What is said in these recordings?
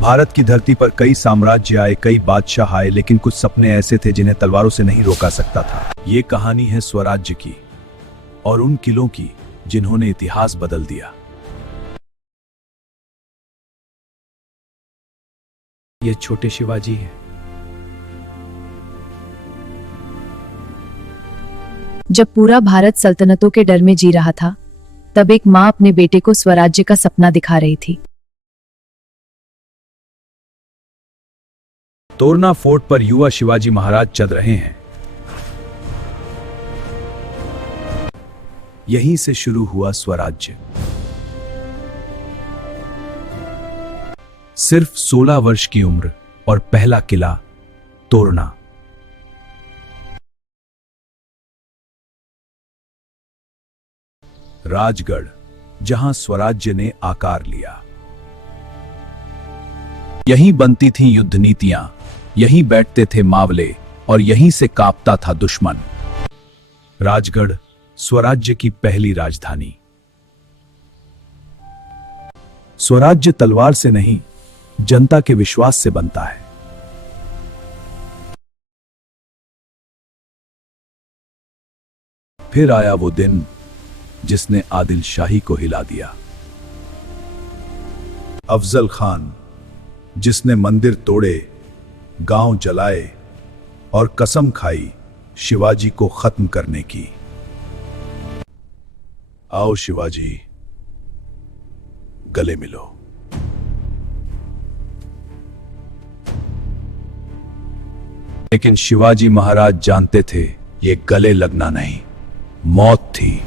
भारत की धरती पर कई साम्राज्य आए, कई बादशाह आए, लेकिन कुछ सपने ऐसे थे जिन्हें तलवारों से नहीं रोका सकता था। ये कहानी है स्वराज्य की और उन किलों की जिन्होंने इतिहास बदल दिया। ये छोटे शिवाजी हैं। जब पूरा भारत सल्तनतों के डर में जी रहा था, तब एक मां अपने बेटे को स्वराज्य का सपना दिखा रही थी। तोरना फोर्ट पर युवा शिवाजी महाराज चल रहे हैं। यहीं से शुरू हुआ स्वराज्य। सिर्फ 16 वर्ष की उम्र और पहला किला तोरना। राजगढ़, जहां स्वराज्य ने आकार लिया। यहीं बनती थीं युद्ध नीतियां, यहीं बैठते थे मावले और यहीं से कांपता था दुश्मन। राजगढ़ स्वराज्य की पहली राजधानी। स्वराज्य तलवार से नहीं, जनता के विश्वास से बनता है। फिर आया वो दिन जिसने आदिल शाही को हिला दिया। अफजल खान, जिसने मंदिर तोड़े, गांव जलाए और कसम खाई शिवाजी को खत्म करने की। आओ शिवाजी, गले मिलो। लेकिन शिवाजी महाराज जानते थे ये गले लगना नहीं, मौत थी।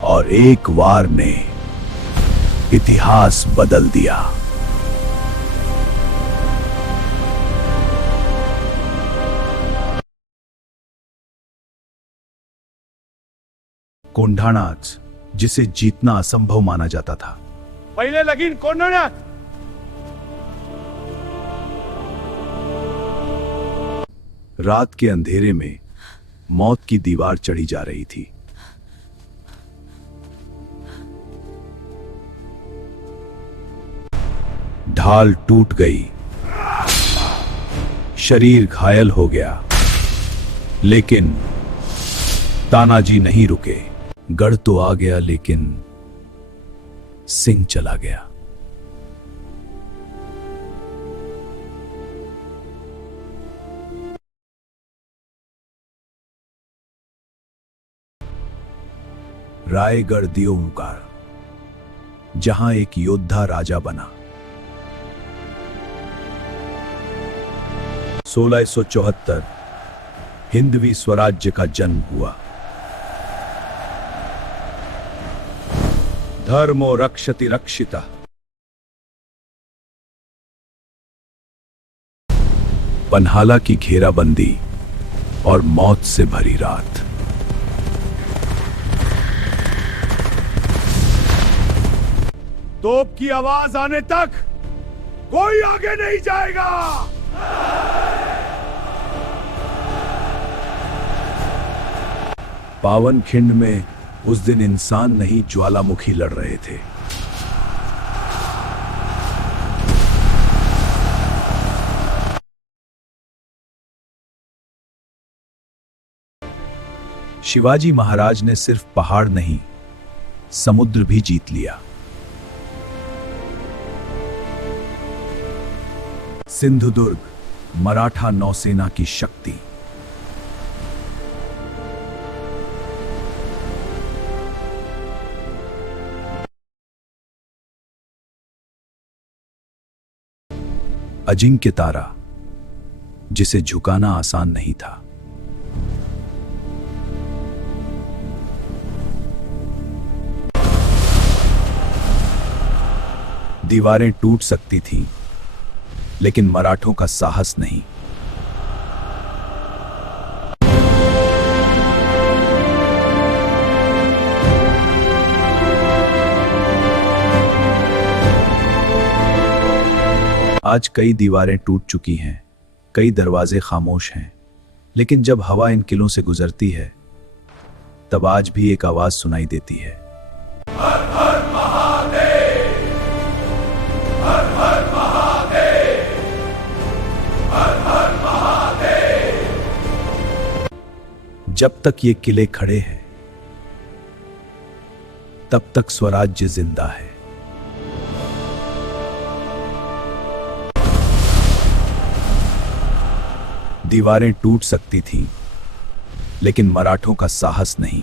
और एक वार ने इतिहास बदल दिया। कोंढानाच, जिसे जीतना असंभव माना जाता था। पहले लगिन कोंढानाच। रात के अंधेरे में मौत की दीवार चढ़ी जा रही थी। ढाल टूट गई, शरीर घायल हो गया, लेकिन तानाजी नहीं रुके। गढ़ तो आ गया, लेकिन सिंह चला गया। रायगढ़ दियोंकार, जहां एक योद्धा राजा बना। 1674 हिंदवी स्वराज्य का जन्म हुआ। धर्मो रक्षति रक्षिता। पन्हाला की घेराबंदी और मौत से भरी रात। तोप की आवाज आने तक कोई आगे नहीं जाएगा। पावन खिंड में उस दिन इंसान नहीं, ज्वालामुखी लड़ रहे थे। शिवाजी महाराज ने सिर्फ पहाड़ नहीं, समुद्र भी जीत लिया। सिंधुदुर्ग, मराठा नौसेना की शक्ति। अजिंक्य तारा, जिसे झुकाना आसान नहीं था। दीवारें टूट सकती थीं, लेकिन मराठों का साहस नहीं। आज कई दीवारें टूट चुकी हैं, कई दरवाजे खामोश हैं, लेकिन जब हवा इन किलों से गुजरती है, तब आज भी एक आवाज सुनाई देती है। जब तक ये किले खड़े हैं तब तक स्वराज्य जिंदा है। दीवारें टूट सकती थीं, लेकिन मराठों का साहस नहीं।